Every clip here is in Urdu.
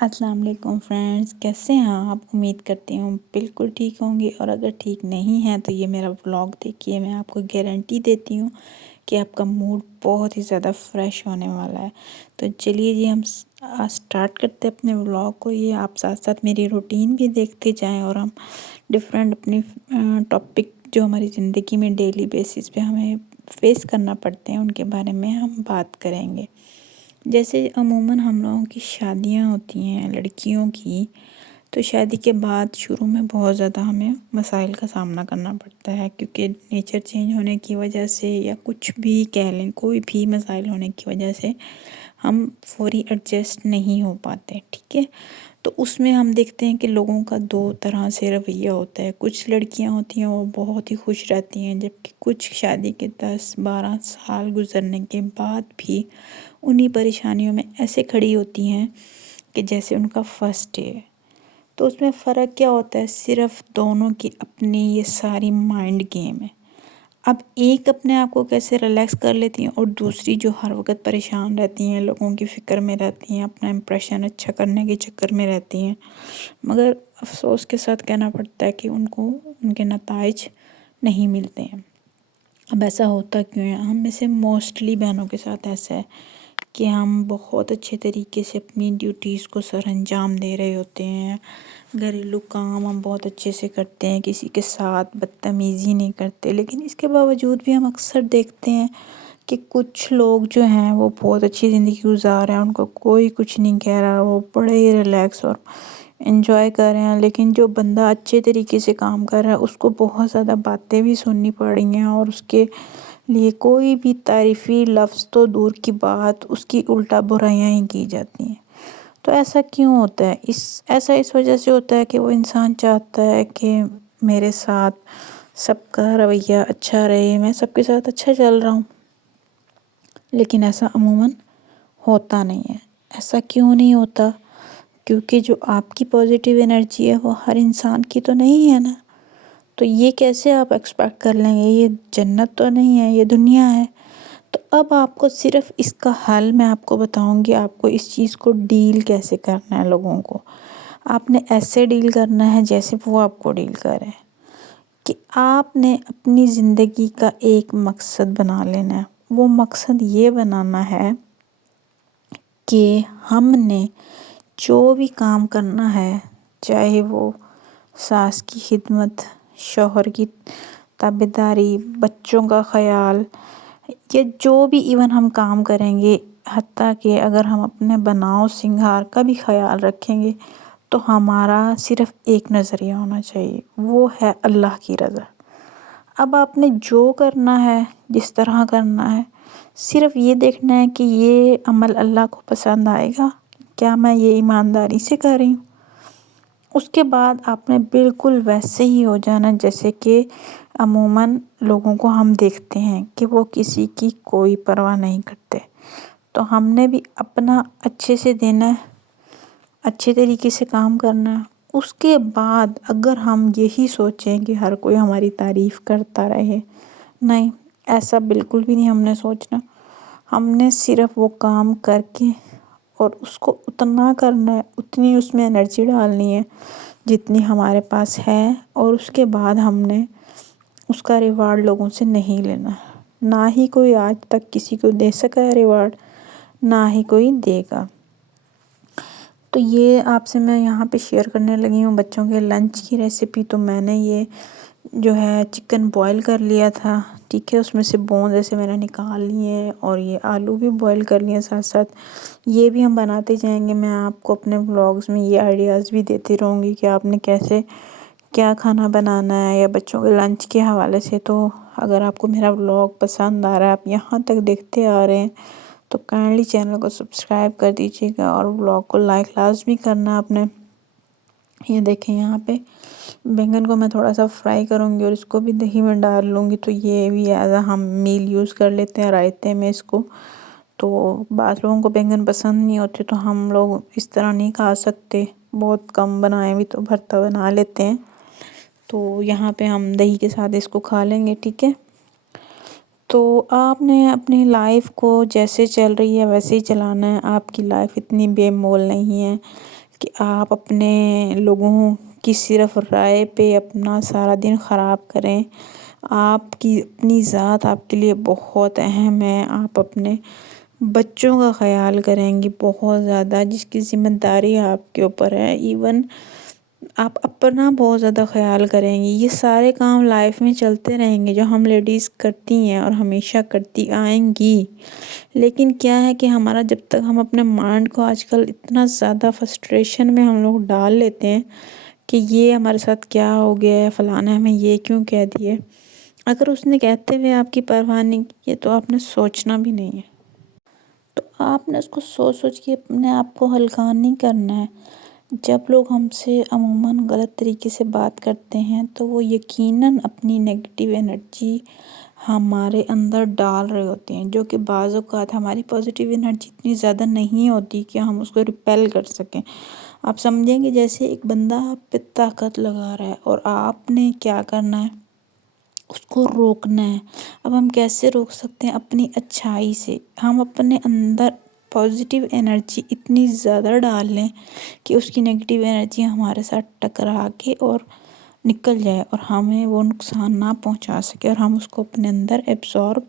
السلام علیکم فرینڈز، کیسے ہیں آپ؟ امید کرتی ہوں بالکل ٹھیک ہوں گی، اور اگر ٹھیک نہیں ہیں تو یہ میرا ولاگ دیکھیے، میں آپ کو گارنٹی دیتی ہوں کہ آپ کا موڈ بہت ہی زیادہ فریش ہونے والا ہے۔ تو چلیے جی، ہم سٹارٹ کرتے اپنے ولاگ کو۔ یہ آپ ساتھ ساتھ میری روٹین بھی دیکھتے جائیں، اور ہم ڈفرینٹ اپنی ٹاپک جو ہماری زندگی میں ڈیلی بیسس پہ ہمیں فیس کرنا پڑتے ہیں ان کے بارے میں ہم بات کریں گے۔ جیسے عموماً ہم لوگوں کی شادیاں ہوتی ہیں لڑکیوں کی، تو شادی کے بعد شروع میں بہت زیادہ ہمیں مسائل کا سامنا کرنا پڑتا ہے، کیونکہ نیچر چینج ہونے کی وجہ سے یا کچھ بھی کہہ لیں، کوئی بھی مسائل ہونے کی وجہ سے ہم فوری ایڈجسٹ نہیں ہو پاتے، ٹھیک ہے۔ تو اس میں ہم دیکھتے ہیں کہ لوگوں کا دو طرح سے رویہ ہوتا ہے۔ کچھ لڑکیاں ہوتی ہیں وہ بہت ہی خوش رہتی ہیں، جبکہ کچھ شادی کے 10-12 سال گزرنے کے بعد بھی انہی پریشانیوں میں ایسے کھڑی ہوتی ہیں کہ جیسے ان کا فرسٹ ڈے ہے۔ تو اس میں فرق کیا ہوتا ہے؟ صرف دونوں کی اپنی یہ ساری مائنڈ گیم ہے۔ اب ایک اپنے آپ کو کیسے ریلیکس کر لیتی ہیں، اور دوسری جو ہر وقت پریشان رہتی ہیں، لوگوں کی فکر میں رہتی ہیں، اپنا امپریشن اچھا کرنے کے چکر میں رہتی ہیں، مگر افسوس کے ساتھ کہنا پڑتا ہے کہ ان کو ان کے نتائج نہیں ملتے ہیں۔ اب ایسا ہوتا کیوں ہے؟ ہم میں سے موسٹلی بہنوں کے ساتھ ایسا ہے کہ ہم بہت اچھے طریقے سے اپنی ڈیوٹیز کو سر انجام دے رہے ہوتے ہیں، گھریلو کام ہم بہت اچھے سے کرتے ہیں، کسی کے ساتھ بدتمیزی نہیں کرتے، لیکن اس کے باوجود بھی ہم اکثر دیکھتے ہیں کہ کچھ لوگ جو ہیں وہ بہت اچھی زندگی گزار رہے ہیں، ان کو کوئی کچھ نہیں کہہ رہا، وہ بڑے ہی ریلیکس اور انجوائے کر رہے ہیں، لیکن جو بندہ اچھے طریقے سے کام کر رہا ہے اس کو بہت زیادہ باتیں بھی سننی پڑ رہی ہیں، اور اس کے لیے کوئی بھی تعریفی لفظ تو دور کی بات، اس کی الٹا برائیاں ہی کی جاتی ہیں۔ تو ایسا کیوں ہوتا ہے؟ ایسا اس وجہ سے ہوتا ہے کہ وہ انسان چاہتا ہے کہ میرے ساتھ سب کا رویہ اچھا رہے، میں سب کے ساتھ اچھا چل رہا ہوں، لیکن ایسا عموماً ہوتا نہیں ہے۔ ایسا کیوں نہیں ہوتا؟ کیونکہ جو آپ کی پازیٹیو انرجی ہے وہ ہر انسان کی تو نہیں ہے نا۔ تو یہ کیسے آپ ایکسپیکٹ کر لیں گے؟ یہ جنت تو نہیں ہے، یہ دنیا ہے۔ تو اب آپ کو صرف اس کا حل میں آپ کو بتاؤں گی، آپ کو اس چیز کو ڈیل کیسے کرنا ہے۔ لوگوں کو آپ نے ایسے ڈیل کرنا ہے جیسے وہ آپ کو ڈیل کریں، کہ آپ نے اپنی زندگی کا ایک مقصد بنا لینا ہے۔ وہ مقصد یہ بنانا ہے کہ ہم نے جو بھی کام کرنا ہے، چاہے وہ ساس کی خدمت، شوہر کی تابعداری، بچوں کا خیال، یا جو بھی ایون ہم کام کریں گے، حتیٰ کہ اگر ہم اپنے بناؤ سنگھار کا بھی خیال رکھیں گے، تو ہمارا صرف ایک نظریہ ہونا چاہیے، وہ ہے اللہ کی رضا۔ اب آپ نے جو کرنا ہے، جس طرح کرنا ہے، صرف یہ دیکھنا ہے کہ یہ عمل اللہ کو پسند آئے گا، کیا میں یہ ایمانداری سے کر رہی ہوں۔ اس کے بعد آپ نے بالکل ویسے ہی ہو جانا جیسے کہ عموماً لوگوں کو ہم دیکھتے ہیں کہ وہ کسی کی کوئی پرواہ نہیں کرتے۔ تو ہم نے بھی اپنا اچھے سے دینا ہے، اچھے طریقے سے کام کرنا ہے۔ اس کے بعد اگر ہم یہی سوچیں کہ ہر کوئی ہماری تعریف کرتا رہے، نہیں، ایسا بالکل بھی نہیں ہم نے سوچنا۔ ہم نے صرف وہ کام کر کے اور اس کو اتنا کرنا ہے، اتنی اس میں انرجی ڈالنی ہے جتنی ہمارے پاس ہے، اور اس کے بعد ہم نے اس کا ریوارڈ لوگوں سے نہیں لینا، نہ ہی کوئی آج تک کسی کو دے سکا ہے ریوارڈ، نہ ہی کوئی دے گا۔ تو یہ آپ سے میں یہاں پہ شیئر کرنے لگی ہوں بچوں کے لنچ کی ریسیپی۔ تو میں نے یہ جو ہے چکن بوائل کر لیا تھا، ٹھیک ہے، اس میں سے بونز ایسے میں نے نکال لیے ہیں، اور یہ آلو بھی بوائل کر لیے ساتھ ساتھ۔ یہ بھی ہم بناتے جائیں گے، میں آپ کو اپنے ولاگز میں یہ آئیڈیاز بھی دیتی رہوں گی کہ آپ نے کیسے کیا کھانا بنانا ہے، یا بچوں کے لنچ کے حوالے سے۔ تو اگر آپ کو میرا ولاگ پسند آ رہا ہے، آپ یہاں تک دیکھتے آ رہے ہیں، تو کائنڈلی چینل کو سبسکرائب کر دیجیے گا، اور ولاگ کو لائک لازمی کرنا آپ نے۔ یہ دیکھیں یہاں پہ بینگن کو میں تھوڑا سا فرائی کروں گی، اور اس کو بھی دہی میں ڈال لوں گی، تو یہ بھی ایز ہم میل یوز کر لیتے ہیں رائتے میں اس کو۔ تو بعض لوگوں کو بینگن پسند نہیں ہوتے، تو ہم لوگ اس طرح نہیں کھا سکتے، بہت کم بنائیں بھی تو بھرتا بنا لیتے ہیں۔ تو یہاں پہ ہم دہی کے ساتھ اس کو کھا لیں گے، ٹھیک ہے۔ تو آپ نے اپنی لائف کو جیسے چل رہی ہے ویسے ہی چلانا ہے، آپ کی لائف اتنی بے مول نہیں ہے کہ آپ اپنے لوگوں کی صرف رائے پہ اپنا سارا دن خراب کریں۔ آپ کی اپنی ذات آپ کے لیے بہت اہم ہے۔ آپ اپنے بچوں کا خیال کریں گی بہت زیادہ، جس کی ذمہ داری آپ کے اوپر ہے۔ ایون آپ اپنا بہت زیادہ خیال کریں گی۔ یہ سارے کام لائف میں چلتے رہیں گے جو ہم لیڈیز کرتی ہیں اور ہمیشہ کرتی آئیں گی۔ لیکن کیا ہے کہ ہمارا جب تک ہم اپنے مائنڈ کو آج کل اتنا زیادہ فرسٹریشن میں ہم لوگ ڈال لیتے ہیں کہ یہ ہمارے ساتھ کیا ہو گیا ہے، فلانا ہمیں یہ کیوں کہہ دیے۔ اگر اس نے کہتے ہوئے آپ کی پرواہ نہیں کی تو آپ نے سوچنا بھی نہیں ہے، تو آپ نے اس کو سوچ سوچ کے اپنے آپ کو ہلکا نہیں کرنا ہے۔ جب لوگ ہم سے عموماً غلط طریقے سے بات کرتے ہیں تو وہ یقیناً اپنی نیگیٹیو انرجی ہمارے اندر ڈال رہے ہوتے ہیں، جو کہ بعض اوقات ہماری پازیٹیو انرجی اتنی زیادہ نہیں ہوتی کہ ہم اس کو ریپیل کر سکیں۔ آپ سمجھیں گے جیسے ایک بندہ آپ پہ طاقت لگا رہا ہے اور آپ نے کیا کرنا ہے، اس کو روکنا ہے۔ اب ہم کیسے روک سکتے ہیں؟ اپنی اچھائی سے۔ ہم اپنے اندر پازیٹیو انرجی اتنی زیادہ ڈال لیں کہ اس کی نیگیٹیو انرجی ہمارے ساتھ ٹکرا کے اور نکل جائے اور ہمیں وہ نقصان نہ پہنچا سکے اور ہم اس کو اپنے اندر ایبزارب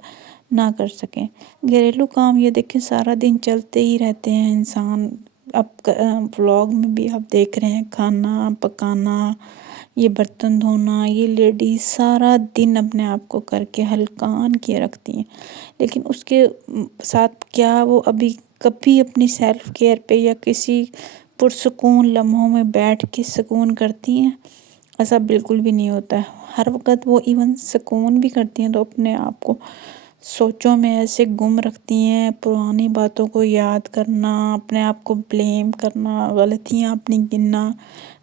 نہ کر سکیں۔ گھریلو کام یہ دیکھیں سارا دن چلتے ہی رہتے ہیں انسان۔ اب ولاگ میں بھی آپ دیکھ رہے ہیں، کھانا پکانا، یہ برتن دھونا، یہ لیڈیز سارا دن اپنے آپ کو کر کے ہلکان کیے رکھتی ہیں، لیکن اس کے ساتھ کیا وہ کبھی اپنی سیلف کیئر پہ یا کسی پرسکون لمحوں میں بیٹھ کے سکون کرتی ہیں؟ ایسا بالکل بھی نہیں ہوتا ہے۔ ہر وقت وہ ایون سکون بھی کرتی ہیں تو اپنے آپ کو سوچوں میں ایسے گم رکھتی ہیں، پرانی باتوں کو یاد کرنا، اپنے آپ کو بلیم کرنا، غلطیاں اپنی گننا۔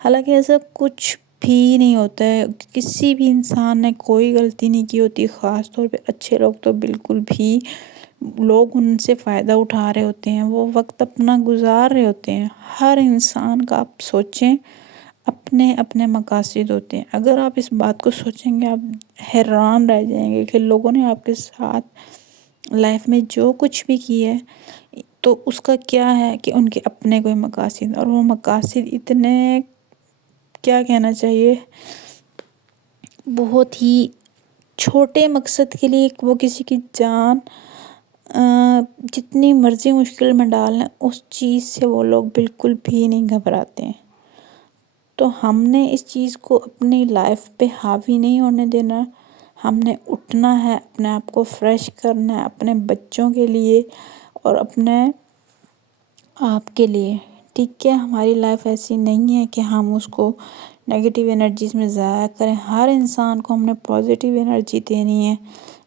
حالانکہ ایسا کچھ بھی نہیں ہوتا ہے، کسی بھی انسان نے کوئی غلطی نہیں کی ہوتی، خاص طور پہ اچھے لوگ تو بالکل بھی، لوگ ان سے فائدہ اٹھا رہے ہوتے ہیں، وہ وقت اپنا گزار رہے ہوتے ہیں۔ ہر انسان کا آپ سوچیں اپنے اپنے مقاصد ہوتے ہیں۔ اگر آپ اس بات کو سوچیں گے آپ حیران رہ جائیں گے کہ لوگوں نے آپ کے ساتھ لائف میں جو کچھ بھی کیا ہے تو اس کا کیا ہے کہ ان کے اپنے کوئی مقاصد، اور وہ مقاصد اتنے، کیا کہنا چاہیے، بہت ہی چھوٹے مقصد کے لیے وہ کسی کی جان جتنی مرضی مشکل میں ڈالیں، اس چیز سے وہ لوگ بالکل بھی نہیں گھبراتے ہیں۔ تو ہم نے اس چیز کو اپنی لائف پہ حاوی نہیں ہونے دینا۔ ہم نے اٹھنا ہے، اپنے آپ کو فریش کرنا ہے، اپنے بچوں کے لیے اور اپنے آپ کے لیے۔ ٹھیک ہے، ہماری لائف ایسی نہیں ہے کہ ہم اس کو نیگیٹیو انرجیز میں ضائع کریں۔ ہر انسان کو ہم نے پازیٹیو انرجی دینی ہے۔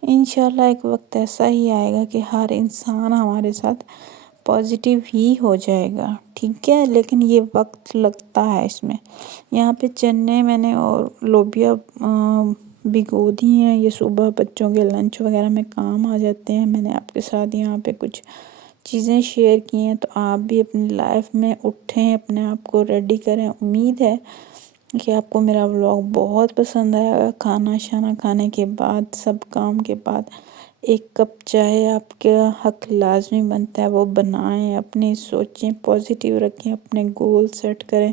انشاءاللہ ایک وقت ایسا ہی آئے گا کہ ہر انسان ہمارے ساتھ پازیٹیو ہی ہو جائے گا، ٹھیک ہے، لیکن یہ وقت لگتا ہے اس میں۔ یہاں پہ چنے میں نے اور لوبیا بھگو دی ہیں، یہ صبح بچوں کے لنچ وغیرہ میں کام آ جاتے ہیں۔ میں نے آپ کے ساتھ یہاں پہ کچھ چیزیں شیئر کی ہیں، تو آپ بھی اپنی لائف میں اٹھیں، اپنے آپ کو ریڈی کریں۔ امید ہے کہ آپ کو میرا ولاگ بہت پسند آیا گا۔ کھانا شانا کھانے کے بعد، سب کام کے بعد ایک کپ چائے آپ کا حق لازمی بنتا ہے، وہ بنائیں، اپنی سوچیں پازیٹیو رکھیں، اپنے گول سیٹ کریں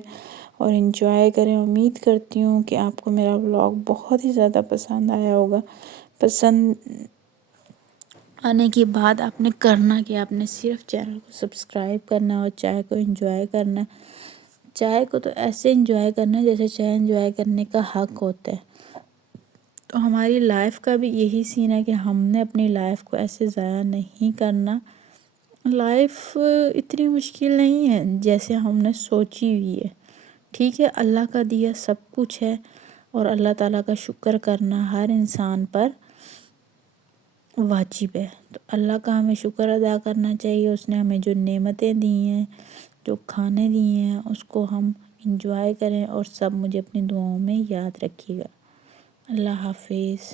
اور انجوائے کریں۔ امید کرتی ہوں کہ آپ کو میرا ولاگ بہت ہی زیادہ پسند آیا ہوگا۔ پسند آنے کے بعد آپ نے کرنا کہ آپ نے صرف چینل کو سبسکرائب کرنا اور چائے کو انجوائے کرنا ہے۔ چائے کو تو ایسے انجوائے کرنا ہے جیسے چائے انجوائے کرنے کا حق ہوتا ہے۔ تو ہماری لائف کا بھی یہی سین ہے کہ ہم نے اپنی لائف کو ایسے ضائع نہیں کرنا۔ لائف اتنی مشکل نہیں ہے جیسے ہم نے سوچی ہوئی ہے، ٹھیک ہے۔ اللہ کا دیا سب کچھ ہے اور اللہ تعالیٰ کا شکر کرنا ہر انسان پر واجب ہے۔ تو اللہ کا ہمیں شکر ادا کرنا چاہیے، اس نے ہمیں جو نعمتیں دی ہیں، جو کھانے دیے ہیں، اس کو ہم انجوائے کریں، اور سب مجھے اپنی دعاؤں میں یاد رکھیے گا۔ اللہ حافظ۔